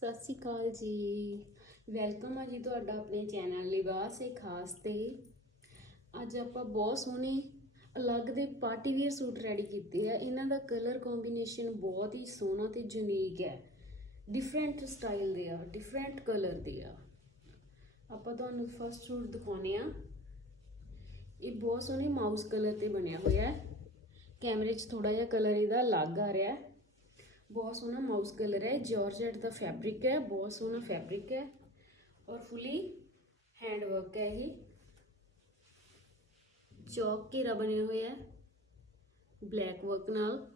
ਸਤਿ ਸ਼੍ਰੀ ਅਕਾਲ ਜੀ। ਵੈਲਕਮ ਆ ਜੀ ਤੁਹਾਡਾ ਆਪਣੇ ਚੈਨਲ ਲਿਬਾਸ ਏ ਖਾਸ ਤੇ। ਅੱਜ ਆਪਾਂ ਬਹੁਤ ਸੋਹਣੇ, ਅਲੱਗ ਦੇ ਪਾਰਟੀ ਵੇਅਰ ਸੂਟ ਰੈਡੀ ਕੀਤੇ ਆ। ਇਹਨਾਂ ਦਾ ਕਲਰ ਕੰਬੀਨੇਸ਼ਨ ਬਹੁਤ ਹੀ ਸੋਹਣਾ ਤੇ ਯੂਨੀਕ ਹੈ। ਡਿਫਰੈਂਟ ਸਟਾਈਲ ਦੇ ਆ ਡਿਫਰੈਂਟ ਕਲਰ ਦੇ ਆ। ਆਪਾਂ ਤੁਹਾਨੂੰ ਫਸਟ ਸੂਟ ਦਿਖਾਉਨੇ ਆ। ਇਹ ਬਹੁਤ ਸੋਹਣੇ ਮਾਊਸ ਕਲਰ ਤੇ ਬਣਿਆ ਹੋਇਆ ਹੈ। ਕੈਮਰੇ 'ਚ ਥੋੜਾ ਜਿਹਾ ਕਲਰ ਇਹਦਾ ਅਲੱਗ ਆ ਰਿਹਾ ਹੈ। ਬਹੁਤ ਸੋਹਣਾ ਮਾਊਸ ਕਲਰ ਹੈ ਜਾਰਜੈਟ ਦਾ ਫੈਬਰਿਕ ਹੈ, ਬਹੁਤ ਸੋਹਣਾ ਫੈਬਰਿਕ ਹੈ ਔਰ ਫੁੱਲੀ ਹੈਂਡ ਵਰਕ ਹੈ ਇਹ। ਚੌਕ ਘੇਰਾ ਬਣਿਆ ਹੋਇਆ ਹੈ ਬਲੈਕ ਵਰਕ ਨਾਲ।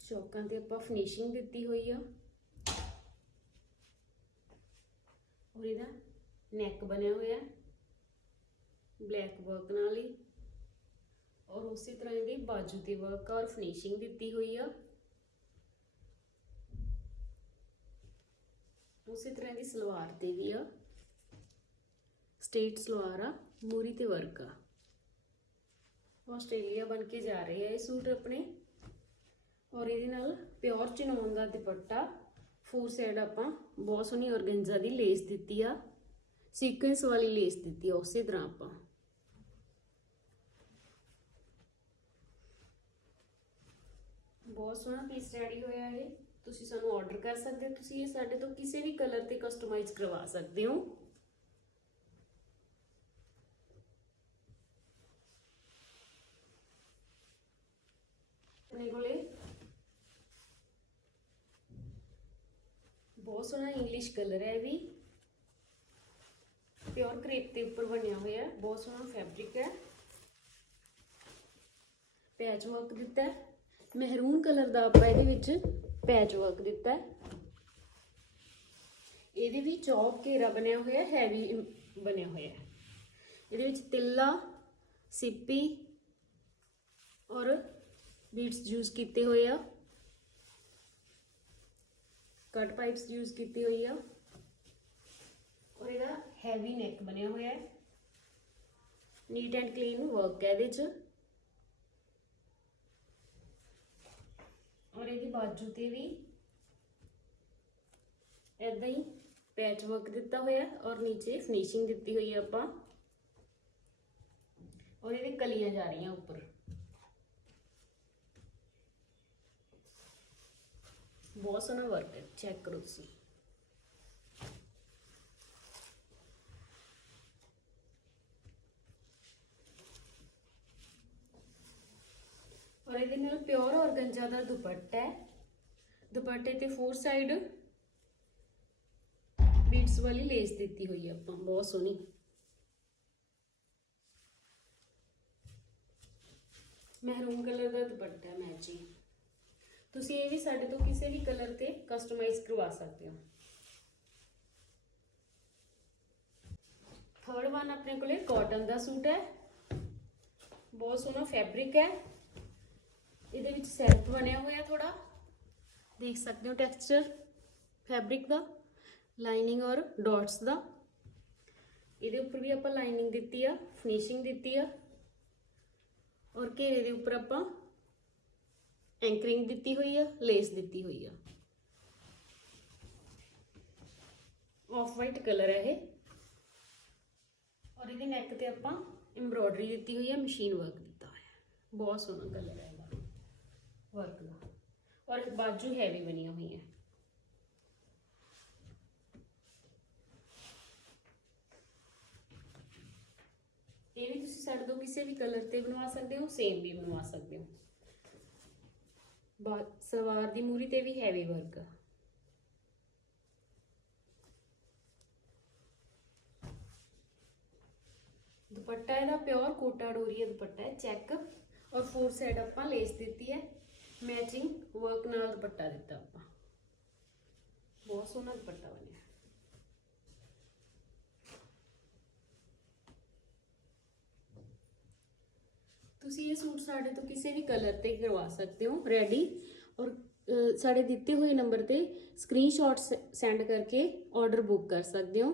ਚੌਕਾਂ ਤੇ ਆਪਾਂ ਫਿਨਿਸ਼ਿੰਗ ਦਿੱਤੀ ਹੋਈ ਆ। ਔਰ ਇਹਦਾ ਨੈਕ ਬਣਿਆ ਹੋਇਆ ਬਲੈਕ ਵਰਕ ਨਾਲ ਹੀ। ਔਰ ਉਸੇ ਤਰ੍ਹਾਂ ਇਹਦੇ ਬਾਜੂ ਤੇ ਵਰਕ ਔਰ ਫਿਨਿਸ਼ਿੰਗ ਦਿੱਤੀ ਹੋਈ ਆ। ਉਸੇ ਤਰ੍ਹਾਂ ਦੀ ਸਲਵਾਰ ਤੇ ਵੀ ਆ। ਸਟੇਟ ਸਲਵਾਰ ਆ, ਮੂਰੀ ਤੇ ਵਰਕ ਆ। ਆਸਟ੍ਰੇਲੀਆ ਬਣ ਕੇ ਜਾ ਰਹੇ ਆ ਇਹ ਸੂਟ ਆਪਣੇ। ਔਰ ਇਹਦੇ ਨਾਲ ਪਿਓਰ ਚਿਨੋਨ ਦਾ ਦੁਪੱਟਾ, ਫੋਰ ਸਾਈਡ ਆਪਾਂ ਬਹੁਤ ਸੋਹਣੀ ਔਰਗੈਂਜ਼ਾ ਦੀ ਲੇਸ ਦਿੱਤੀ ਆ। ਸੀਕੁਐਂਸ ਵਾਲੀ ਲੇਸ ਦਿੱਤੀ ਆ, ਉਸੇ ਤਰ੍ਹਾਂ ਆਪਾਂ। ਬਹੁਤ ਸੋਹਣਾ ਪੀਸ ਰੈਡੀ ਹੋਇਆ ਹੈ ਤੁਸੀਂ ਸਾਨੂੰ ਆਰਡਰ ਕਰ ਸਕਦੇ ਹੋ। ਤੁਸੀਂ ਇਹ ਸਾਡੇ ਤੋਂ ਕਿਸੇ ਵੀ ਕਲਰ ਤੇ ਕਸਟਮਾਈਜ਼ ਕਰਵਾ ਸਕਦੇ ਹੋ। ਆਪਣੇ ਕੋਲੇ ਬਹੁਤ ਸੋਹਣਾ ਇੰਗਲਿਸ਼ ਕਲਰ ਹੈ ਇਹ ਵੀ। ਪਿਓਰ ਕ੍ਰੇਪ ਦੇ ਉੱਪਰ ਬਣਿਆ ਹੋਇਆ ਬਹੁਤ ਸੋਹਣਾ ਫੈਬਰਿਕ ਹੈ। ਪੈਚ ਵਰਕ ਦਿੱਤਾ ਹੈ। ਮਹਿਰੂਨ ਕਲਰ ਦਾ ਆਪਾਂ ਇਹਦੇ ਵਿੱਚ ਪੈਚ ਵਰਕ ਦਿੱਤਾ ਹੈ। ਇਹਦੇ ਵੀ ਚੌਕ ਘੇਰਾ ਬਣਿਆ ਹੋਇਆ ਹੈਵੀ ਬਣਿਆ ਹੋਇਆ ਹੈ। ਇਹਦੇ ਵਿੱਚ ਤਿੱਲਾ, ਸਿੱਪੀ ਔਰ ਬੀਟਸ ਯੂਜ਼ ਕੀਤੇ ਹੋਏ ਆ। ਕਟ ਪਾਈਪਸ ਯੂਜ਼ ਕੀਤੀ ਹੋਈ ਆ। ਔਰ ਇਹਦਾ ਹੈਵੀ ਨੈਕ ਬਣਿਆ ਹੋਇਆ ਹੈ। ਨੀਟ ਐਂਡ ਕਲੀਨ ਵਰਕ ਹੈ ਇਹਦੇ 'ਚ। ਔਰ ਇਹਦੀ ਬਾਜੂ ਤੇ ਵੀ ਐਦਾਂ ਹੀ ਪੈਚ ਵਰਕ ਦਿੱਤਾ ਹੋਇਆ ਔਰ ਨੀਚੇ ਫਿਨਿਸ਼ਿੰਗ ਦਿੱਤੀ ਹੋਈ ਹੈ ਆਪਾਂ। ਔਰ ਇਹਦੇ ਕਲੀਆਂ ਜਾ ਰਹੀਆਂ ਉੱਪਰ। ਬਹੁਤ ਸੋਹਣਾ ਵਰਕ ਹੈ ਚੈੱਕ ਕਰੋ ਤੁਸੀਂ। ਔਰ ਇਹਦੇ ਨਾਲ ਪਿਓਰ ਦਾ ਦੁਪੱਟਾ ਹੈ। ਦੁਪੱਟੇ ਤੇ ਫੋਰ ਸਾਈਡ ਬੀਡਸ ਵਾਲੀ ਲੇਸ ਦਿੱਤੀ ਹੋਈ ਹੈ ਆਪਾਂ, ਬਹੁਤ ਸੋਹਣੀ। ਮਹਿਰੂਨ ਕਲਰ ਦਾ ਦੁਪੱਟਾ ਮੈਚਿੰਗ ਤੁਸੀਂ ਇਹ ਵੀ ਸਾਡੇ ਤੋਂ ਕਿਸੇ ਵੀ ਕਲਰ ਤੇ ਕਸਟਮਾਈਜ਼ ਕਰਵਾ ਸਕਦੇ ਹੋ। ਥਰਡ ਵਨ ਆਪਣੇ ਕੋਲੇ ਕਾਟਨ ਦਾ ਸੂਟ ਹੈ। ਬਹੁਤ ਸੋਹਣਾ ਫੈਬਰਿਕ ਹੈ। ਵਿੱਚ ਸੈਲਫ ਬਣਿਆ ਹੋਇਆ ਥੋੜਾ ਦੇਖ ਸਕਦੇ ਹੋ ਟੈਕਸਚਰ, ਫੈਬਰਿਕ ਦਾ, ਲਾਈਨਿੰਗ ਔਰ ਡਾਟਸ ਦਾ। ਇਹਦੇ ਉੱਪਰ ਵੀ ਆਪਾਂ ਲਾਈਨਿੰਗ ਦਿੱਤੀ ਆ, ਫਿਨਿਸ਼ਿੰਗ ਦਿੱਤੀ ਆ। ਔਰ ਘੇਰੇ ਦੇ ਉੱਪਰ ਆਪਾਂ ਐਂਕਰਿੰਗ ਦਿੱਤੀ ਹੋਈ ਆ, ਲੇਸ ਦਿੱਤੀ ਹੋਈ ਆ। ਆਫ ਵਾਈਟ ਕਲਰ ਹੈ ਇਹ। ਔਰ ਇਹਦੇ ਨੈਕ ਤੇ ਆਪਾਂ ਐਮਬ੍ਰੋਇਡਰੀ ਦਿੱਤੀ ਹੋਈ ਆ ਮਸ਼ੀਨ ਵਰਕ ਦਿੱਤਾ ਹੋਇਆ। ਬਹੁਤ ਸੋਹਣਾ ਕਲਰ ਹੈ ਇਹਦਾ। ਵਰਕ ਦਾ ਔਰ ਬਾਜੂ ਹੈਵੀ ਬਣੀਆਂ ਹੋਈਆਂ। ਇਹ ਵੀ ਤੁਸੀਂ ਸਾਡੇ ਤੋਂ ਕਿਸੇ ਵੀ ਕਲਰ ਤੇ ਬਣਵਾ ਸਕਦੇ ਹੋ ਸੇਮ ਵੀ ਬਣਵਾ ਸਕਦੇ ਹੋ। ਸਲਵਾਰ ਦੀ ਮੂਰੀ ਤੇ ਵੀ ਹੈਵੀ ਵਰਕ ਦੁਪੱਟਾ ਇਹਦਾ ਪਿਓਰ ਕੋਟਾ ਡੋਰੀਆ ਦੁਪੱਟਾ ਹੈ ਚੈੱਕ ਔਰ ਫੋਰ ਸਾਈਡ ਆਪਾਂ ਲੇਸ ਦਿੱਤੀ ਹੈ। ਮੈਚਿੰਗ ਵਰਕ ਨਾਲ ਦੁਪੱਟਾ ਦਿੱਤਾ ਆਪਾਂ। ਬਹੁਤ ਸੋਹਣਾ ਦੁਪੱਟਾ ਬਣਿਆ। ਤੁਸੀਂ ਇਹ ਸੂਟ ਸਾਡੇ ਤੋਂ ਕਿਸੇ ਵੀ ਕਲਰ ਤੇ ਕਰਵਾ ਸਕਦੇ ਹੋ ਰੈਡੀ ਔਰ ਸਾਡੇ ਦਿੱਤੇ ਹੋਏ ਨੰਬਰ ਤੇ ਸਕਰੀਨਸ਼ਾਟ ਸੈਂਡ ਕਰਕੇ ਆਰਡਰ ਬੁੱਕ ਕਰ ਸਕਦੇ ਹੋ।